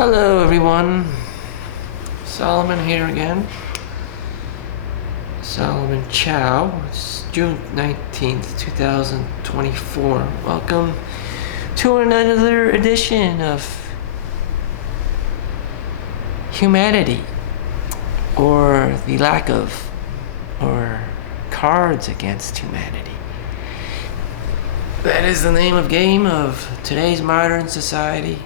Hello everyone, Solomon here again. Solomon Chau. It's June 19th, 2024. Welcome to another edition of humanity, or the lack of, or cards against humanity. That is the name of game of today's modern society.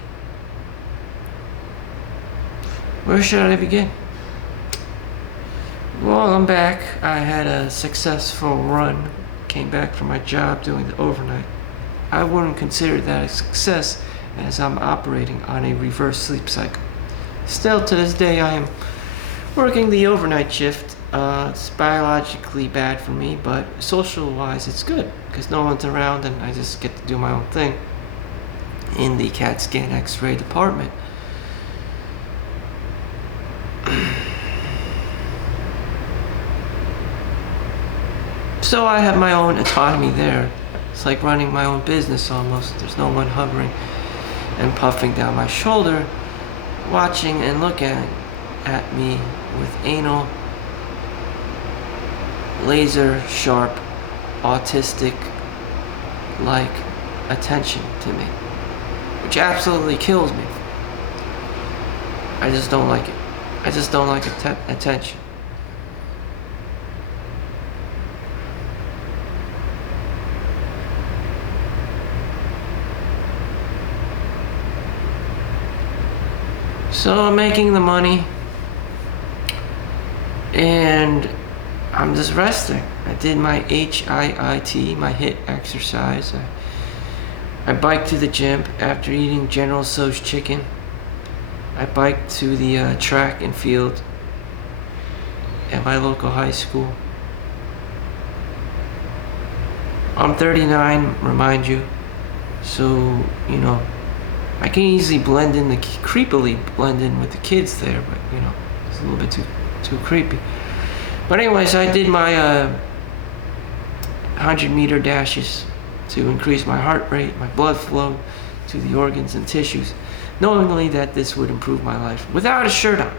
Where should I begin? Well, I'm back. I had a successful run. Came back from my job doing the overnight. I wouldn't consider that a success, as I'm operating on a reverse sleep cycle. Still, to this day, I am working the overnight shift. It's biologically bad for me, but social-wise, it's good because no one's around and I just get to do my own thing in the CAT scan X-ray department. So I have my own autonomy there. It's like running my own business almost. There's no one hovering and puffing down my shoulder, watching and looking at me with anal, laser sharp, autistic like attention to me, which absolutely kills me. I just don't like it. I just don't like attention. So I'm making the money and I'm just resting. I did my HIIT, my HIIT exercise. I biked to the gym after eating General Tso's chicken. I biked to the track and field at my local high school. I'm 39, remind you, so I can easily creepily blend in with the kids there, but it's a little bit too creepy. But anyways, I did my 100-meter dashes to increase my heart rate, my blood flow to the organs and tissues, knowingly that this would improve my life without a shirt on,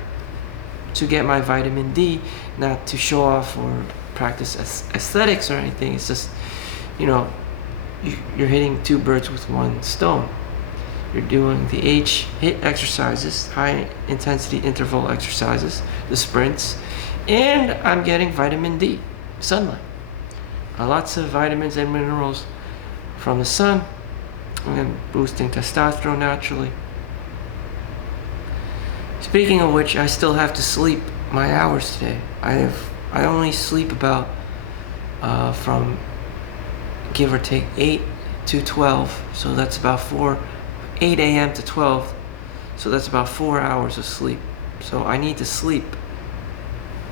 to get my vitamin D, not to show off or practice aesthetics or anything. It's just, you're hitting two birds with one stone. You're doing the HIIT exercises, high intensity interval exercises, the sprints, and I'm getting vitamin D, sunlight. Lots of vitamins and minerals from the sun, and boosting testosterone naturally. Speaking of which, I still have to sleep my hours today. I only sleep about from give or take 8 to 12, so that's about 8 a.m. to 12, so that's about 4 hours of sleep. So I need to sleep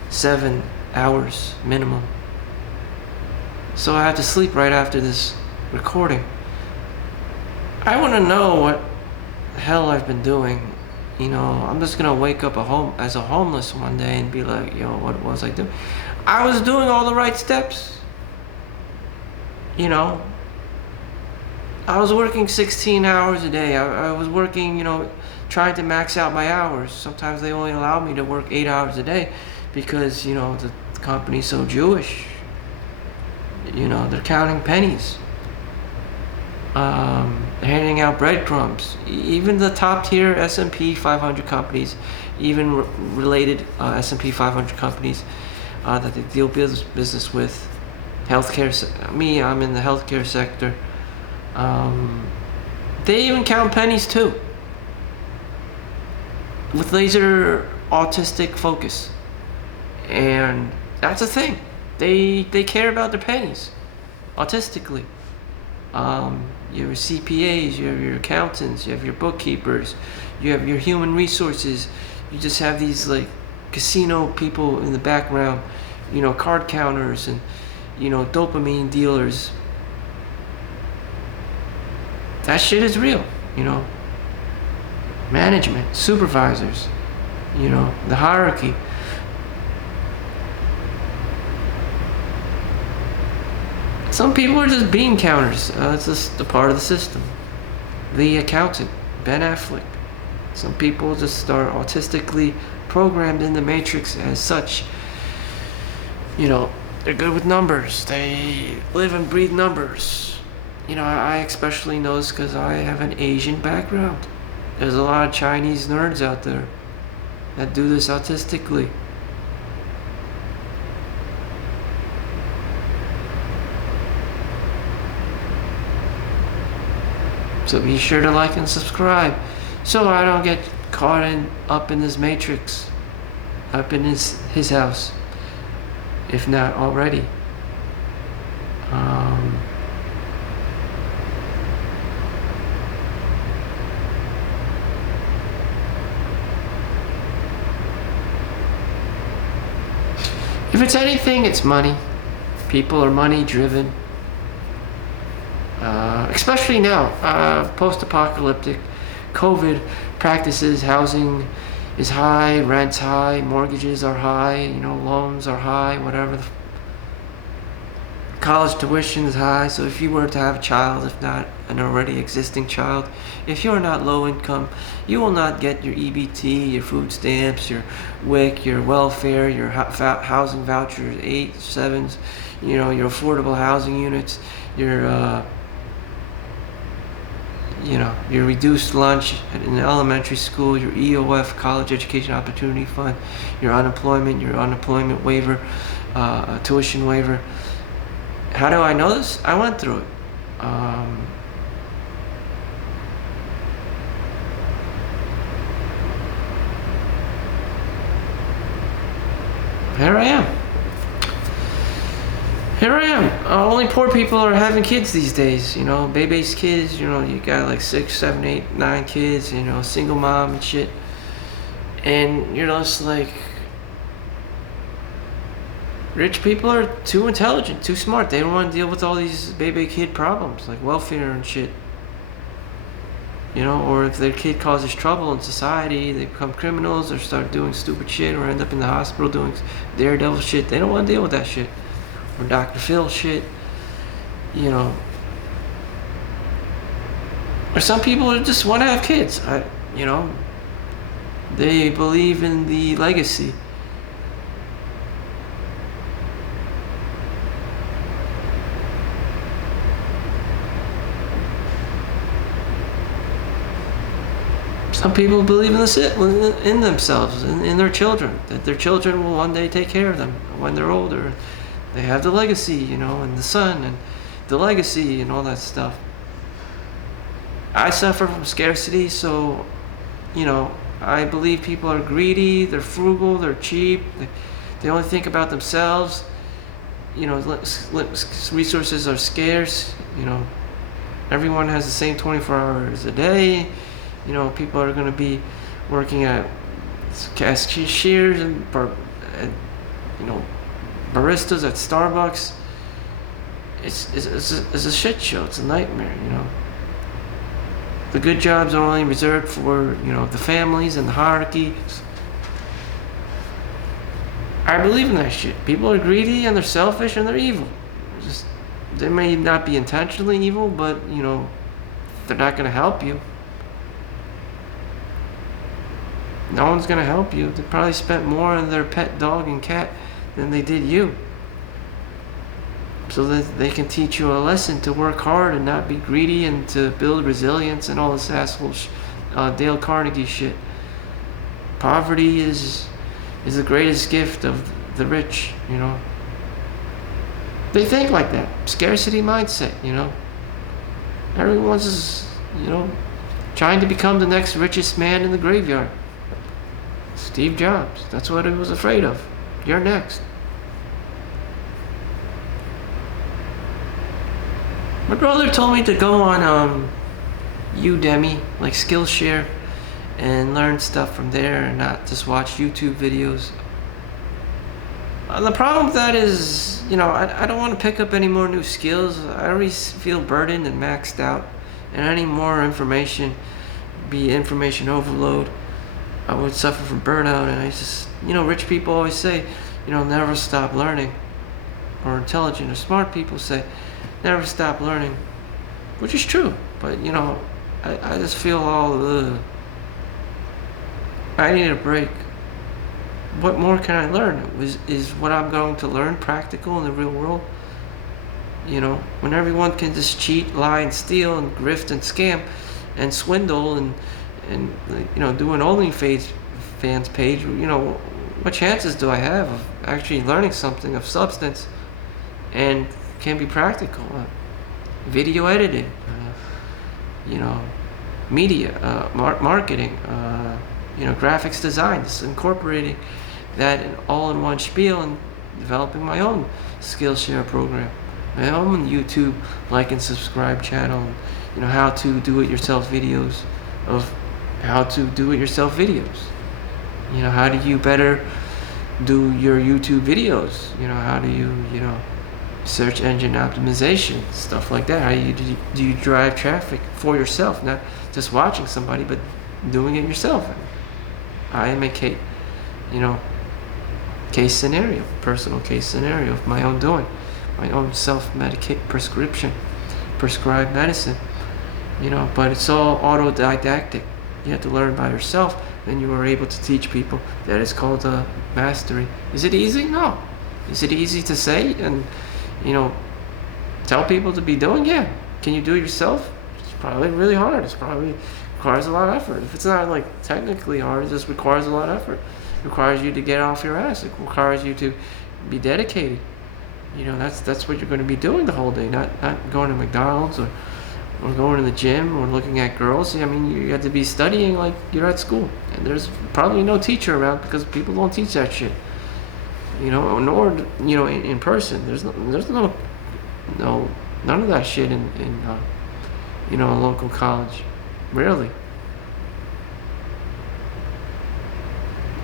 7 hours minimum. So I have to sleep right after this recording. I want to know what the hell I've been doing. I'm just gonna wake up as a homeless one day and be like, what was I doing? I was doing all the right steps. I was working 16 hours a day. I was working, trying to max out my hours. Sometimes they only allow me to work 8 hours a day because, the company's so Jewish. They're counting pennies. Handing out breadcrumbs. Even the top tier S&P 500 companies, even related S&P 500 companies that they deal business with, healthcare. I'm in the healthcare sector. They even count pennies too, with laser autistic focus, and that's a thing. They care about their pennies, autistically. You have your CPAs, you have your accountants, you have your bookkeepers, you have your human resources. You just have these like casino people in the background, card counters and dopamine dealers. That shit is real, Management, supervisors, the hierarchy. Some people are just bean counters. It's just a part of the system. The accountant, Ben Affleck, Some people just are autistically programmed in the matrix as such. You know, they're good with numbers. They live and breathe numbers. You know, I especially know this because I have an Asian background. There's a lot of Chinese nerds out there that do this autistically. So be sure to like and subscribe so I don't get caught up in this matrix, up in his house, if not already. If it's anything, it's money. People are money driven. Especially now, post-apocalyptic, COVID practices, housing is high, rent's high, mortgages are high, you know, loans are high, whatever. College tuition is high, so if you were to have a child, if not an already existing child, if you're not low income, you will not get your EBT, your food stamps, your WIC, your welfare, your housing vouchers, 8, 7s, you know, your affordable housing units, your you know, your reduced lunch in elementary school, your EOF, College Education Opportunity Fund, your unemployment waiver, tuition waiver. How do I know this? I went through it. Here I am. Here I am. Only poor people are having kids these days, you know, baby's kids, you know, you got like 6, 7, 8, 9 kids, you know, single mom and shit. And you're just like, rich people are too intelligent, too smart. They don't want to deal with all these baby kid problems, like welfare and shit. You know, or if their kid causes trouble in society, they become criminals or start doing stupid shit or end up in the hospital doing daredevil shit. They don't want to deal with that shit. Or Dr. Phil shit, you know. Or some people just want to have kids, you know. They believe in the legacy. Some people believe in themselves, in their children, that their children will one day take care of them when they're older. They have the legacy, you know, and the son and the legacy and all that stuff. I suffer from scarcity, so, you know, I believe people are greedy, they're frugal, they're cheap, they only think about themselves. You know, resources are scarce, you know. Everyone has the same 24 hours a day. You know, people are going to be working at cashiers and you know, baristas at Starbucks. It's a shit show. It's a nightmare, you know. The good jobs are only reserved for, you know, the families and the hierarchy. I believe in that shit. People are greedy and they're selfish and they're evil. They may not be intentionally evil, but, you know, they're not going to help you. No one's going to help you. They probably spent more on their pet dog and cat than they did you. So that they can teach you a lesson to work hard and not be greedy and to build resilience and all this asshole Dale Carnegie shit. Poverty is the greatest gift of the rich, you know. They think like that. Scarcity mindset, you know. Everyone's, you know, trying to become the next richest man in the graveyard. Steve Jobs, that's what he was afraid of. You're next. My brother told me to go on Udemy, like Skillshare, and learn stuff from there and not just watch YouTube videos. The problem with that is, you know, I don't want to pick up any more new skills. I already feel burdened and maxed out, and any more information, be information overload, I would suffer from burnout. And I just, you know, rich people always say, you know, never stop learning. Or intelligent or smart people say, never stop learning. Which is true, but, you know, I just feel all I need a break. What more can I learn? Is what I'm going to learn practical in the real world? You know, when everyone can just cheat, lie, and steal, and grift and scam, and swindle, and you know, do an OnlyFans page. You know, what chances do I have of actually learning something of substance and can be practical? Video editing, you know, media, marketing, you know, graphics design, just incorporating that all in one spiel and developing my own Skillshare program, my own YouTube like and subscribe channel, you know, how to do it yourself videos of how to do it yourself videos. You know, how do you better do your YouTube videos? You know, how do you, you know, search engine optimization, stuff like that. How do you drive traffic for yourself, not just watching somebody, but doing it yourself? I am a case, you know, case scenario, personal case scenario of my own doing, my own self-medicate prescribed medicine, you know, but it's all autodidactic. You have to learn by yourself, then you are able to teach people. That is called mastery. Is it easy? No. Is it easy to say and, you know, tell people to be doing? Yeah. Can you do it yourself? It's probably really hard. It's probably requires a lot of effort. If it's not like technically hard, it just requires a lot of effort. It requires you to get off your ass. It requires you to be dedicated. You know, that's what you're going to be doing the whole day. Not going to McDonald's or going to the gym or looking at girls. I mean, you have to be studying like you're at school. And there's probably no teacher around because people don't teach that shit. You know, nor, you know, in person. There's no none of that shit in you know, a local college. Rarely.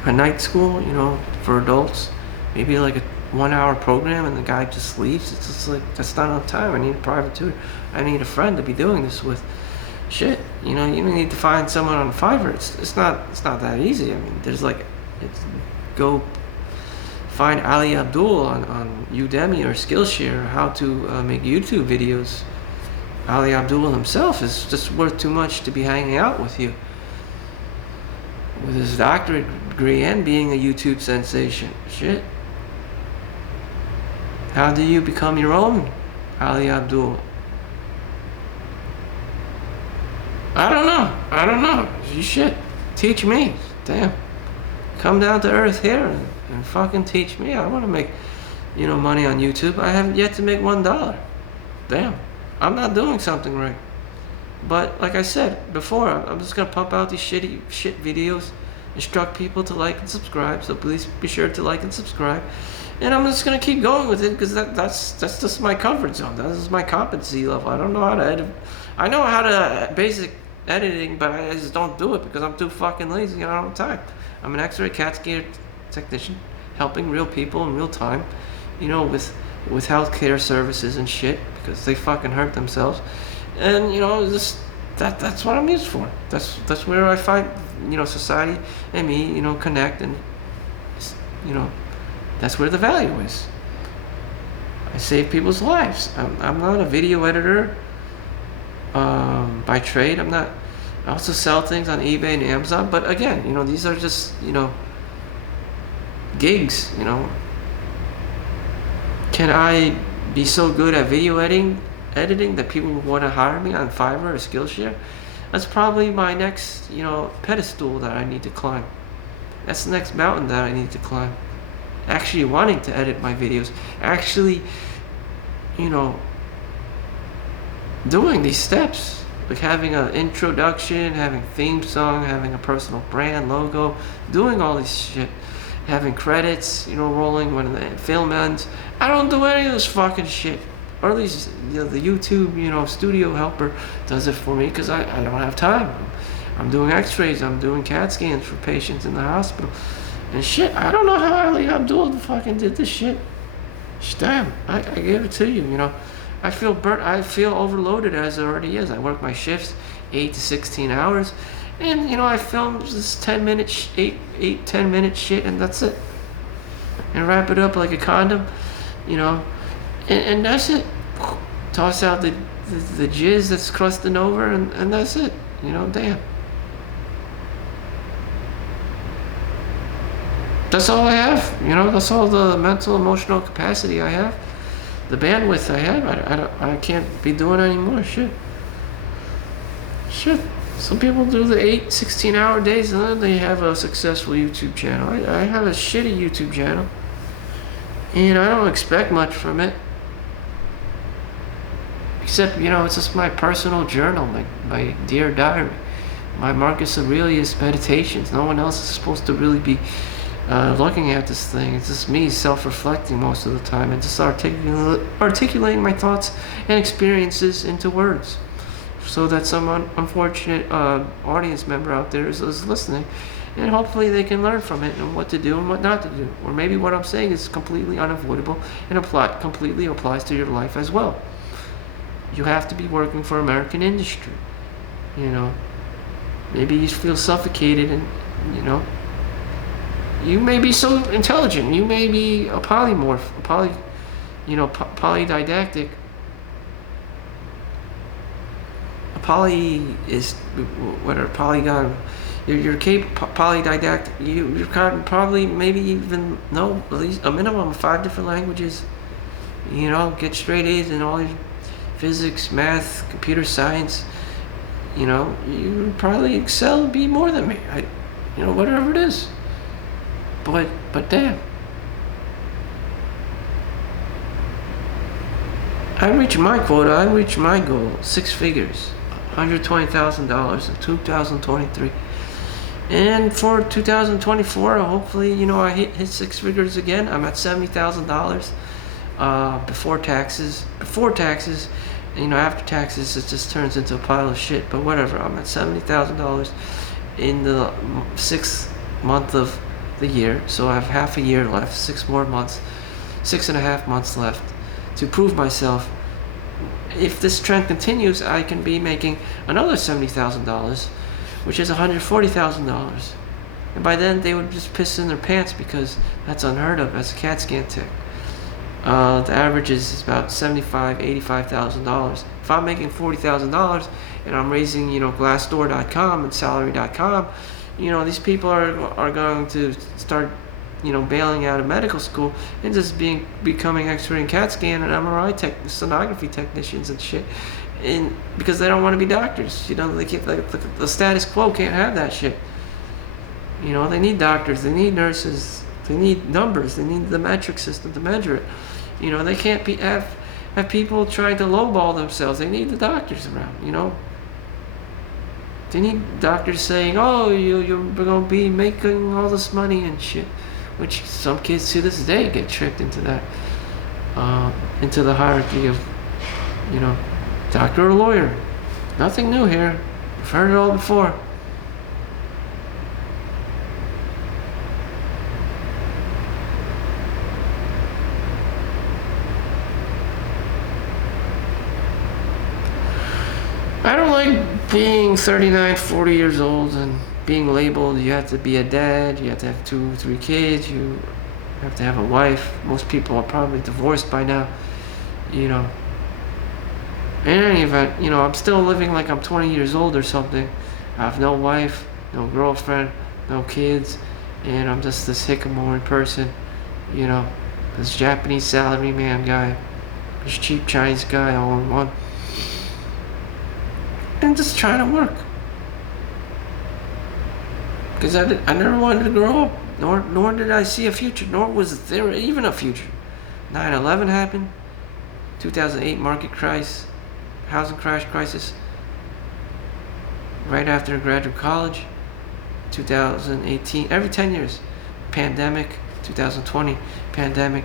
A night school, you know, for adults, maybe like a 1 hour program and the guy just leaves. It's just like, that's not enough time. I need a private tutor. I need a friend to be doing this with. Shit, you know, you need to find someone on Fiverr. It's not that easy. I mean, there's like, go find Ali Abdul on Udemy or Skillshare how to make YouTube videos. Ali Abdul himself is just worth too much to be hanging out with you. With his doctorate degree and being a YouTube sensation. Shit. How do you become your own Ali Abdul? I don't know. You should teach me. Damn. Come down to earth here and fucking teach me. I want to make, you know, money on YouTube. I haven't yet to make $1. Damn. I'm not doing something right. But like I said before, I'm just gonna pump out these shit videos, instruct people to like and subscribe. So please be sure to like and subscribe. And I'm just gonna keep going with it because that's just my comfort zone. That is my competency level. I don't know how to edit. I know how to basic editing, but I just don't do it because I'm too fucking lazy and I don't have time. I'm an X-ray CAT scan technician, helping real people in real time, you know, with healthcare services and shit because they fucking hurt themselves. And you know, that's what I'm used for. That's where I find, you know, society and me, you know, connect, and you know, that's where the value is. I save people's lives. I'm not a video editor by trade. I'm not. I also sell things on eBay and Amazon, but again, you know, these are just, you know, gigs. You know, can I be so good at video editing that people would want to hire me on Fiverr or Skillshare? That's probably my next, you know, pedestal that I need to climb. That's the next mountain that I need to climb. Actually wanting to edit my videos. Actually, you know, doing these steps. Like having an introduction, having theme song, having a personal brand logo, doing all this shit. Having credits, you know, rolling when the film ends. I don't do any of this fucking shit. Or at least, you know, the YouTube, you know, studio helper does it for me because I don't have time. I'm doing x-rays, I'm doing CAT scans for patients in the hospital. And shit, I don't know how Ali Abdul fucking did this shit. Damn, I gave it to you, you know. I feel burnt, I feel overloaded as it already is. I work my shifts 8 to 16 hours. And, you know, I film this 10 minute shit and that's it. And wrap it up like a condom, you know. And that's it. Toss out the jizz that's crusting over and that's it. You know, damn. That's all I have. You know, that's all the mental, emotional capacity I have. The bandwidth I have. I can't be doing anymore. Shit. Some people do the 8, 16-hour days and then they have a successful YouTube channel. I have a shitty YouTube channel. And I don't expect much from it. Except, you know, it's just my personal journal, my dear diary. My Marcus Aurelius meditations. No one else is supposed to really be looking at this thing. It's just me self-reflecting most of the time and just articulating my thoughts and experiences into words, so that some unfortunate audience member out there is listening, and hopefully they can learn from it and what to do and what not to do. Or maybe what I'm saying is completely unavoidable and completely applies to your life as well. You have to be working for American industry. You know, maybe you feel suffocated, and you know, you may be so intelligent. You may be a polymorph, polydidactic. A poly is whatever polygon. You're polydidactic. You probably maybe even know at least a minimum of 5 different languages. You know, get straight A's in all your physics, math, computer science. You know, you probably excel, be more than me. Whatever it is. But damn. I reached my quota, I reached my goal, 6 figures, $120,000 in 2023. And for 2024, hopefully, you know, I hit 6 figures again. I'm at $70,000 before taxes. Before taxes, you know, after taxes, it just turns into a pile of shit. But whatever, I'm at $70,000 in the 6th month of the year. So I have half a year left, 6 more months, 6.5 months left to prove myself. If this trend continues, I can be making another $70,000, which is $140,000. And by then, they would just piss in their pants because that's unheard of as a CAT scan tech. The average is about $75,000, $85,000. If I'm making $40,000 and I'm raising, you know, Glassdoor.com and Salary.com, you know, these people are going to start, you know, bailing out of medical school and just becoming X-ray and CAT scan and MRI sonography technicians and shit, and because they don't want to be doctors. You know, they can't, like, the status quo can't have that shit. You know, they need doctors, they need nurses, they need numbers, they need the metric system to measure it. You know, they can't have people trying to lowball themselves. They need the doctors around. You know, they need doctors saying, "Oh, you're gonna be making all this money and shit," which some kids to this day get tricked into that, into the hierarchy of, you know, doctor or lawyer. Nothing new here. We've heard it all before. I don't like being 39, 40 years old and being labeled. You have to be a dad, you have to have 2, 3 kids, you have to have a wife. Most people are probably divorced by now, you know. In any event, you know, I'm still living like I'm 20 years old or something. I have no wife, no girlfriend, no kids, and I'm just this hikikomori person, you know, this Japanese salaryman guy, this cheap Chinese guy all in one. And just trying to work. Because I never wanted to grow up, nor did I see a future, nor was there even a future. 9/11 happened, 2008 market crisis, housing crisis, right after graduate college, 2018, every 10 years, pandemic, 2020, pandemic.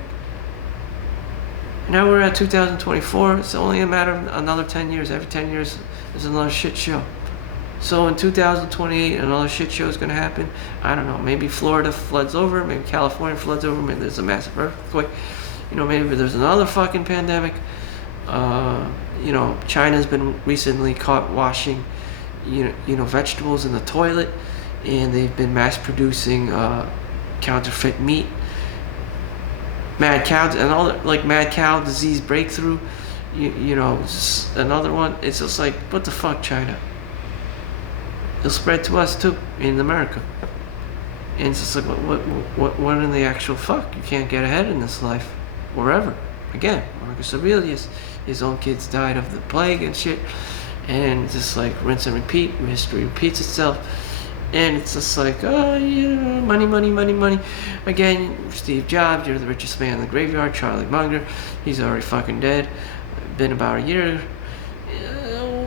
Now we're at 2024, it's only a matter of another 10 years. Every 10 years there's another shit show. So in 2028, another shit show is going to happen. I don't know, maybe Florida floods over, maybe California floods over, maybe there's a massive earthquake. You know, maybe there's another fucking pandemic. You know, China's been recently caught washing, you know, vegetables in the toilet, and they've been mass producing counterfeit meat. Mad cow, and all the, like, mad cow disease breakthrough, you know, another one. It's just like, what the fuck, China? It'll spread to us too in America. And it's just like, what in the actual fuck? You can't get ahead in this life, wherever. Again, Marcus Aurelius, his own kids died of the plague and shit, and just like rinse and repeat, history repeats itself, and it's just like, oh yeah, money, money, money, money. Again, Steve Jobs, you're the richest man in the graveyard. Charlie Munger, he's already fucking dead. Been about a year.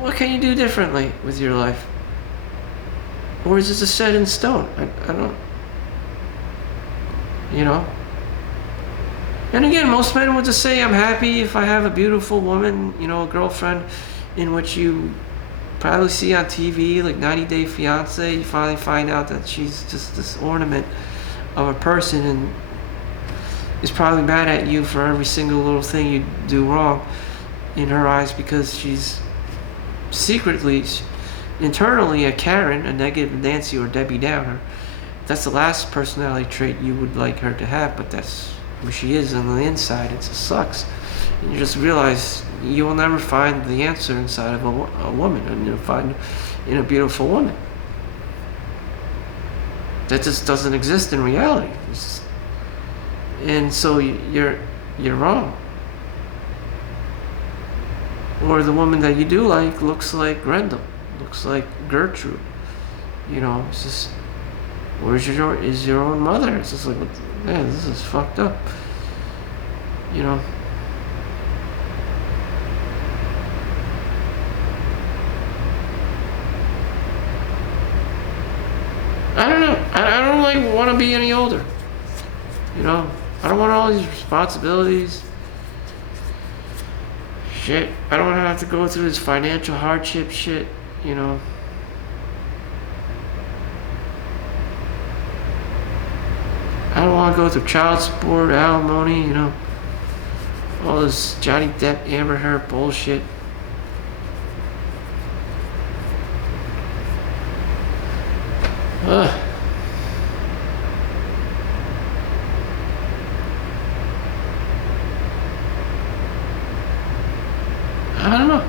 What can you do differently with your life? Or is this a set in stone? I don't, you know? And again, most men would just say, I'm happy if I have a beautiful woman, you know, a girlfriend in which you probably see on TV, like 90 Day Fiance. You finally find out that she's just this ornament of a person and is probably mad at you for every single little thing you do wrong in her eyes, because she's secretly, internally a Karen, a negative Nancy or Debbie Downer. That's the last personality trait you would like her to have, but that's who she is on the inside. It just sucks. And you just realize you will never find the answer inside of a woman, and you'll find in a beautiful woman. That just doesn't exist in reality. And so you're wrong. Or the woman that you do like looks like Grendel, looks like Gertrude. You know, it's just, where's your own mother? It's just like, man, this is fucked up. You know. I don't know. I don't like want to be any older. You know, I don't want all these responsibilities. Shit. I don't want to have to go through this financial hardship shit. You know. I don't want to go through child support, alimony, you know, all this Johnny Depp, Amber Heard bullshit. Ugh. I don't know.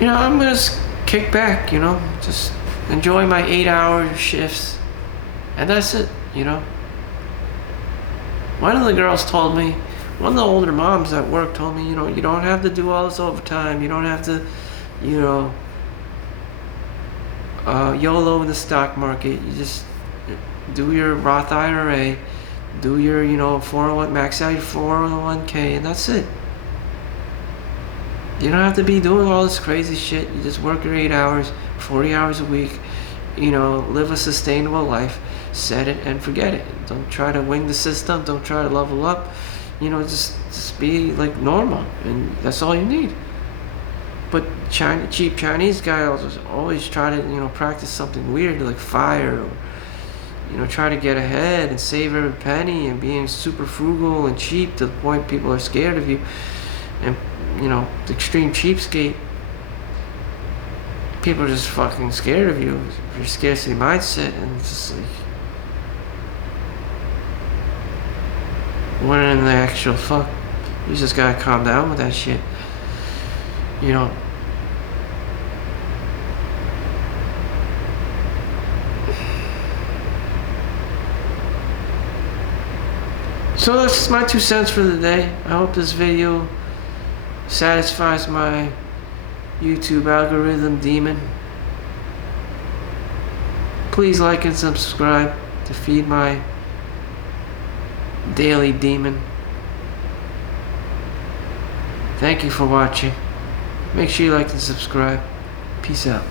You know, I'm gonna kick back, you know, just enjoy my 8-hour shifts, and that's it, you know. One of the girls told me, one of the older moms at work told me, you know, you don't have to do all this overtime, you don't have to, you know, YOLO in the stock market. You just do your Roth IRA, do your, you know, 401, max out your 401k, and that's it. You don't have to be doing all this crazy shit. You just work your 8 hours, 40 hours a week, you know, live a sustainable life, set it and forget it. Don't try to wing the system, don't try to level up, you know, just be like normal, and that's all you need. But cheap Chinese guys always try to, you know, practice something weird like fire, or, you know, try to get ahead and save every penny and being super frugal and cheap to the point people are scared of you. And, you know, the extreme cheapskate, people are just fucking scared of you. Your scarcity mindset, and it's just like, what in the actual fuck? You just gotta calm down with that shit. You know. So that's my 2 cents for the day. I hope this video satisfies my YouTube algorithm demon. Please like and subscribe to feed my daily demon. Thank you for watching. Make sure you like and subscribe. Peace out.